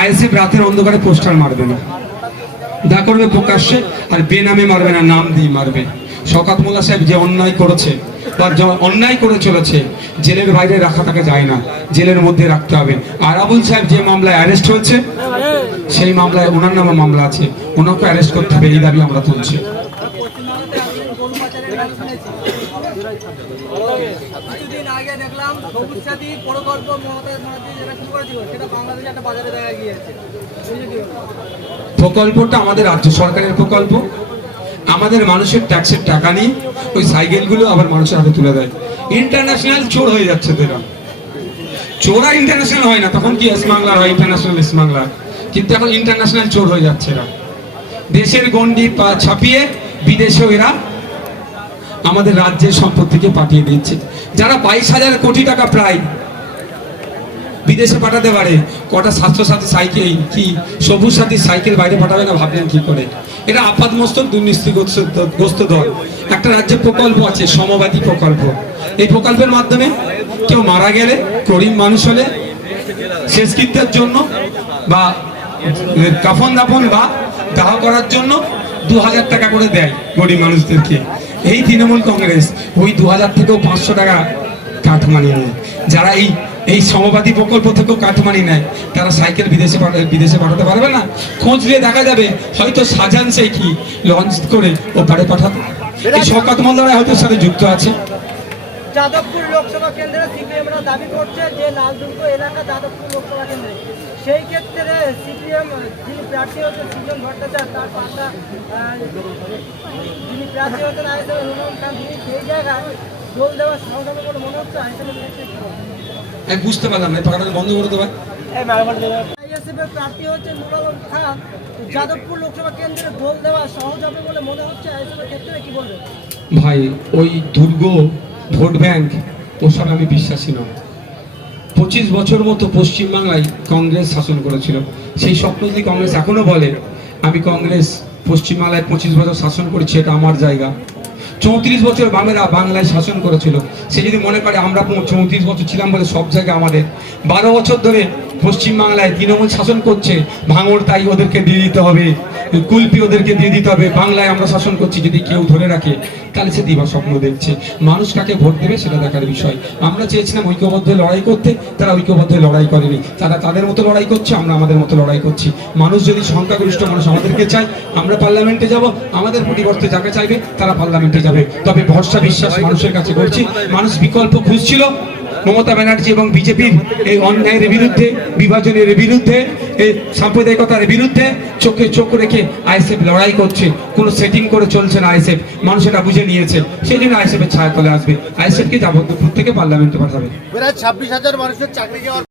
ISF রাতের অন্ধকারে poster মারবে না। দা করবে প্রকাশ্যে, আর বেনামে মারবে না, নাম দিয়ে মারবে। শকাত মোল্লা সাহেব যে অন্যায় করেছে, বা অন্যায় করে চলেছে, জেলের বাইরে রাখা তাকে যায় না। জেলের মধ্যে রাখতে হবে। আর আবুল সাহেব যে মামলায় অ্যারেস্ট হয়েছে, সেই মামলায় ওনার নামে মামলা আছে। ওনাকে অ্যারেস্ট করতে হবে, এই দাবি আমরা তুলছি। কিছুদিন আগে দেখলাম সবুজ সাথী প্রকল্প মমতা ব্যানার্জি যেটা শুরু করেছিল সেটা বাংলাদেশে একটা বাজারে দেখা গিয়েছে। বুঝলি কি হলো? প্রকল্পটা আমাদের রাজ্য সরকারের প্রকল্প। আমাদের মানুষের ট্যাক্সের টাকা নিয়ে ওই সাইকেলগুলো আবার মানুষের হাতে তুলে দেয়। ইন্টারন্যাশনাল চোর হয়ে যাচ্ছে তেরা চোরা ইন্টারন্যাশনাল হয় না তখন কি বাংলার হয় ইন্টারন্যাশনাল বাংলার? কিন্তু এখন ইন্টারন্যাশনাল চোর হয়ে যাচ্ছে এরা। দেশের গন্ডি পা ছাপিয়ে বিদেশেও এরা আমাদের রাজ্যের সম্পত্তিকে পাঠিয়ে দিচ্ছে। যারা বাইশ হাজার কোটি টাকা প্রায় বিদেশে পাঠাতে পারে, কটা স্বাস্থ্য সাথী সাইকেল কি, সবুজ সাথী সাইকেল বাইরে পাঠাবে না ভাবলেন কি করে? এটা আপাত মস্তক দুর্নীতিগ্রস্ত দল। একটা রাজ্যে প্রকল্প আছে, সমবাদী প্রকল্প। এই প্রকল্পের মাধ্যমে কেউ মারা গেলে, গরিব মানুষ হলে শেষকৃত্যের জন্য বা কাফন দাফন বা দাহ করার জন্য দু হাজার টাকা করে দেয় গরিব মানুষদেরকে। এই তৃণমূল কংগ্রেস ওই দু হাজার থেকেও পাঁচশো টাকা কাঠমানি নেয়। যারা এই এই সমবাদী প্রকল্প থেকেও কাঠমানি নেয় তারা সাইকেল বিদেশে বিদেশে পাঠাতে পারবে না। খোঁজ নিয়ে দেখা যাবে হয়তো সাজান সে কি লঞ্চ করে ও পাড়ে পাঠাতে এই শকাত মন্দারা হয়তো সাথে যুক্ত আছে। যাদবপুর লোকসভা কেন্দ্রে সিপিএমরা দাবি করছে যে লালদুর্গ এলাকা যাদবপুর লোকসভা কেন্দ্রে। সেই ক্ষেত্রে সিপিএম যিনি প্রার্থী হচ্ছেন সুজন ভট্টাচার্য তার পাশা যিনি প্রার্থী হচ্ছেন আইএসএফ হুমায়ুন খান তিনি সেই জায়গায় দোল দেওয়ার সহজ হবে বলে মনে হচ্ছে আমি বুঝতে পারলাম না বন্ধ করে দেবে আইএসএফের প্রার্থী হচ্ছে খান। যাদবপুর লোকসভা কেন্দ্রে দেওয়া সহজ হবে বলে মনে হচ্ছে আইএসএফের ক্ষেত্রে কি বলবেন ভাই ওই দুর্গ ভোট ব্যাংক, ওসব আমি বিশ্বাসী নয়। পঁচিশ বছর মতো পশ্চিমবাংলায় কংগ্রেস শাসন করেছিল। সেই স্বপ্ন যদি কংগ্রেস এখনও বলে, আমি কংগ্রেস পশ্চিমবাংলায় পঁচিশ বছর শাসন করেছি, এটা আমার জায়গা। চৌত্রিশ বছর বাংলা বাংলায় শাসন করেছিল। সে যদি মনে করে আমরা চৌত্রিশ বছর ছিলাম বলে সব জায়গায় আমাদের। বারো বছর ধরে পশ্চিমবাংলায় তৃণমূল শাসন করছে, ভাঙড় তাই ওদেরকে দিয়ে দিতে হবে, কুলপি ওদেরকে দিয়ে দিতে হবে, বাংলায় আমরা শাসন করছি যদি কেউ ধরে রাখে, তাহলে সে দিবা স্বপ্ন দেখছে। মানুষ কাকে ভোট দেবে সেটা দেখার বিষয়। আমরা চেয়েছিলাম ঐক্যবদ্ধ লড়াই করতে, তারা ঐক্যবদ্ধ লড়াই করেনি। তারা তাদের মতো লড়াই করছে, আমরা আমাদের মতো লড়াই করছি। মানুষ যদি সংখ্যাগরিষ্ঠ মানুষ আমাদেরকে চায়, আমরা পার্লামেন্টে যাব, আমাদের পরিবর্তে যাকে চাইবে, তারা পার্লামেন্টে যাবে তবে ভরসা বিশ্বাস মানুষের কাছে করছি মানুষ বিকল্প খুঁজছিল মমতা ব্যানার্জি এবং বিজেপির এই অন্যায়ের বিরুদ্ধে, বিভাজনের বিরুদ্ধে, এই সাম্প্রদায়িকতার বিরুদ্ধে চোখে চোখ রেখে আইএসএফ লড়াই করছে। কোনো সেটিং করে চলছে না আইএসএফ। মানুষ এটা বুঝে নিয়েছে। সেই জন্য আইএসএফ এর ছায়া তলে আসবে। আইএসএফ কে যাবতীয় প্রত্যেকে পার্লামেন্টে পাঠাবে? ছাব্বিশ হাজার মানুষের চাকরি